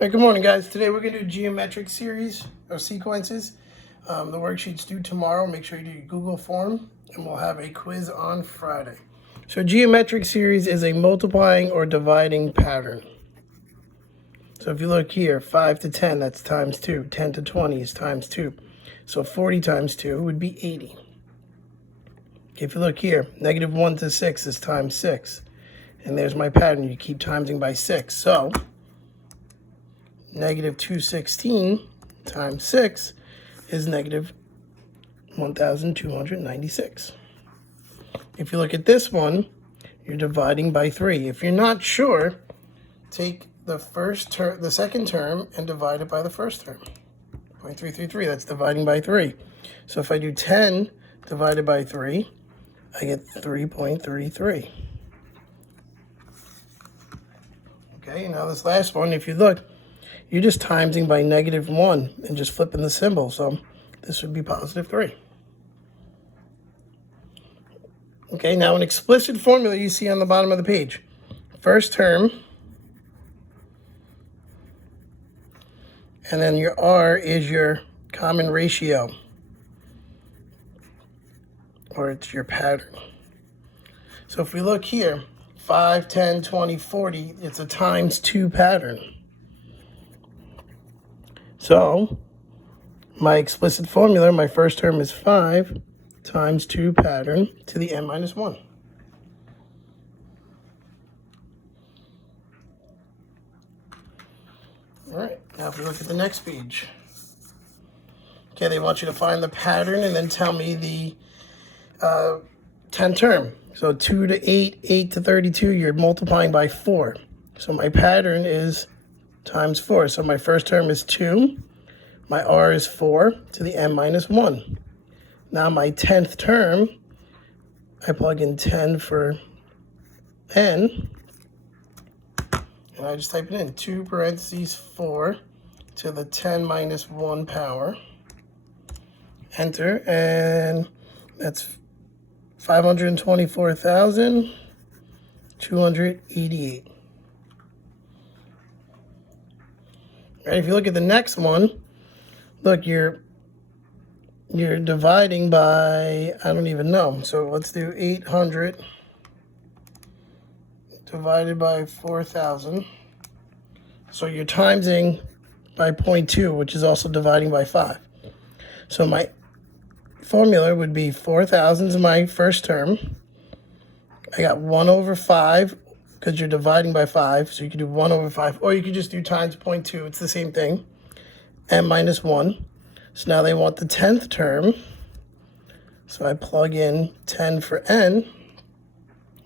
Hey, good morning, guys. Today we're going to do geometric series or sequences. The worksheet's due tomorrow. Make sure you do your Google form, and we'll have a quiz on Friday. So geometric series is a multiplying or dividing pattern. So if you look here, 5 to 10, that's times 2. 10 to 20 is times 2. So 40 times 2 would be 80. If you look here, negative 1 to 6 is times 6. And there's my pattern. You keep timesing by 6. So negative 216 times 6 is negative 1,296. If you look at this one, you're dividing by 3. If you're not sure, take the second term and divide it by the first term. 0.333, that's dividing by 3. So if I do 10 divided by 3, I get 3.33. Okay, now this last one, if you look, you're just timesing by negative 1 and just flipping the symbol. So this would be positive 3. Okay, now an explicit formula you see on the bottom of the page. First term, and then your R is your common ratio, or it's your pattern. So if we look here, 5, 10, 20, 40, it's a times 2 pattern. So my explicit formula, my first term is 5 times 2 pattern to the n minus 1. All right, now if we look at the next page. Okay, they want you to find the pattern and then tell me the 10 term. So 2 to 8, 8 to 32, you're multiplying by 4. So my pattern is times 4. So my first term is 2. My R is 4 to the n minus 1. Now my 10th term, I plug in 10 for n. And I just type it in. 2 parentheses 4 to the 10 minus 1 power. Enter. And that's 524,288. Right, if you look at the next one, look, you're dividing by, I don't even know. So let's do 800 divided by 4,000. So you're timesing by 0.2, which is also dividing by 5. So my formula would be 4,000 is my first term. I got 1 over 5 because you're dividing by 5. So you could do 1 over 5, or you could just do times 0.2. It's the same thing. N minus 1. So now they want the 10th term. So I plug in 10 for n.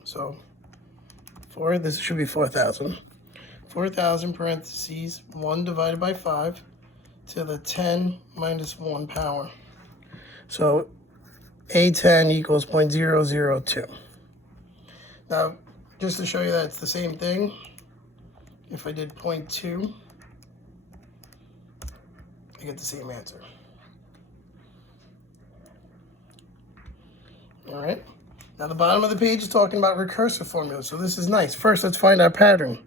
So this should be 4,000. 4,000 parentheses 1 divided by 5 to the 10 minus 1 power. So A10 equals 0.002. Now, just to show you that it's the same thing, if I did 0.2, I get the same answer. All right. Now the bottom of the page is talking about recursive formulas, so this is nice. First, let's find our pattern.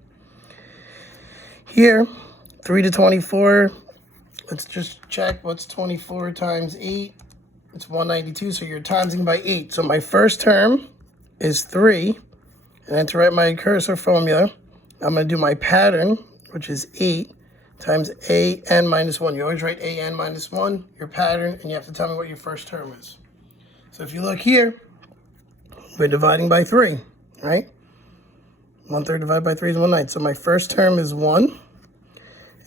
Here, 3 to 24, let's just check what's 24 times 8. It's 192, so you're timesing by 8. So my first term is 3, and then to write my recursive formula, I'm going to do my pattern, which is 8 times a n minus 1. You always write a n minus 1, your pattern, and you have to tell me what your first term is. So if you look here, we're dividing by 3, right? 1/3 divided by 3 is 1/9. So my first term is 1,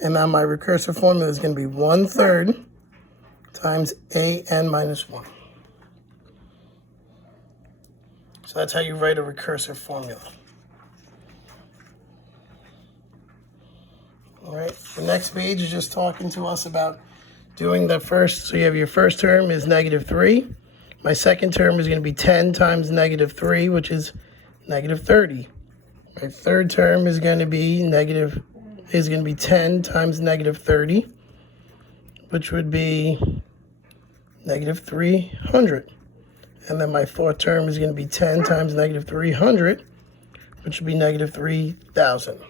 and now my recursive formula is going to be 1/3 times a n minus 1. So that's how you write a recursive formula. All right, the next page is just talking to us about doing the first. So you have your first term is negative 3. My second term is going to be 10 times negative 3, which is negative 30. My third term is going to be 10 times negative 30, which would be negative 300. And then my fourth term is going to be 10 times negative 300, which would be negative 3,000.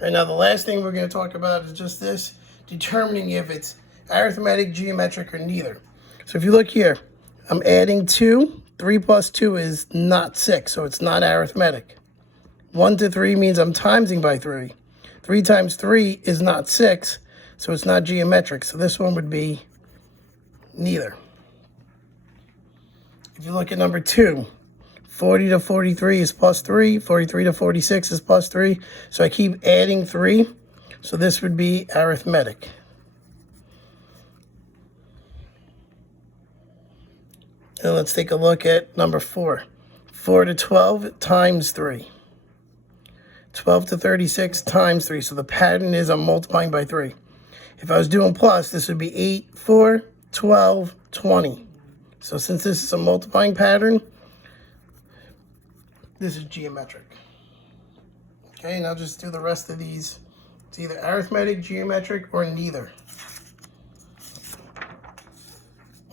Right now, the last thing we're going to talk about is just this, determining if it's arithmetic, geometric, or neither. So if you look here, I'm adding 2. 3 plus 2 is not 6, so it's not arithmetic. 1 to 3 means I'm timesing by 3. 3 times 3 is not 6, so it's not geometric. So this one would be neither. If you look at number 2, 40 to 43 is plus 3. 43 to 46 is plus 3. So I keep adding 3. So this would be arithmetic. And let's take a look at number 4. 4 to 12 times 3. 12 to 36 times 3. So the pattern is I'm multiplying by 3. If I was doing plus, this would be 8, 4, 12, 20. So since this is a multiplying pattern, this is geometric. Okay, and I'll just do the rest of these. It's either arithmetic, geometric, or neither.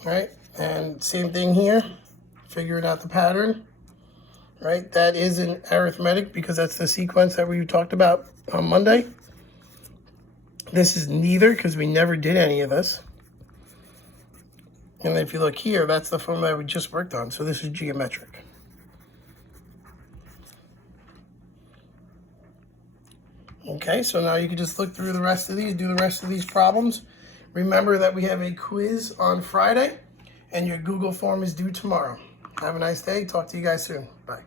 All right, and same thing here, figuring out the pattern. Right, that is an arithmetic because that's the sequence that we talked about on Monday. This is neither because we never did any of this. And if you look here, that's the formula we just worked on. So this is geometric. Okay, so now you can just look through the rest of these, do the rest of these problems. Remember that we have a quiz on Friday, and your Google form is due tomorrow. Have a nice day. Talk to you guys soon. Bye.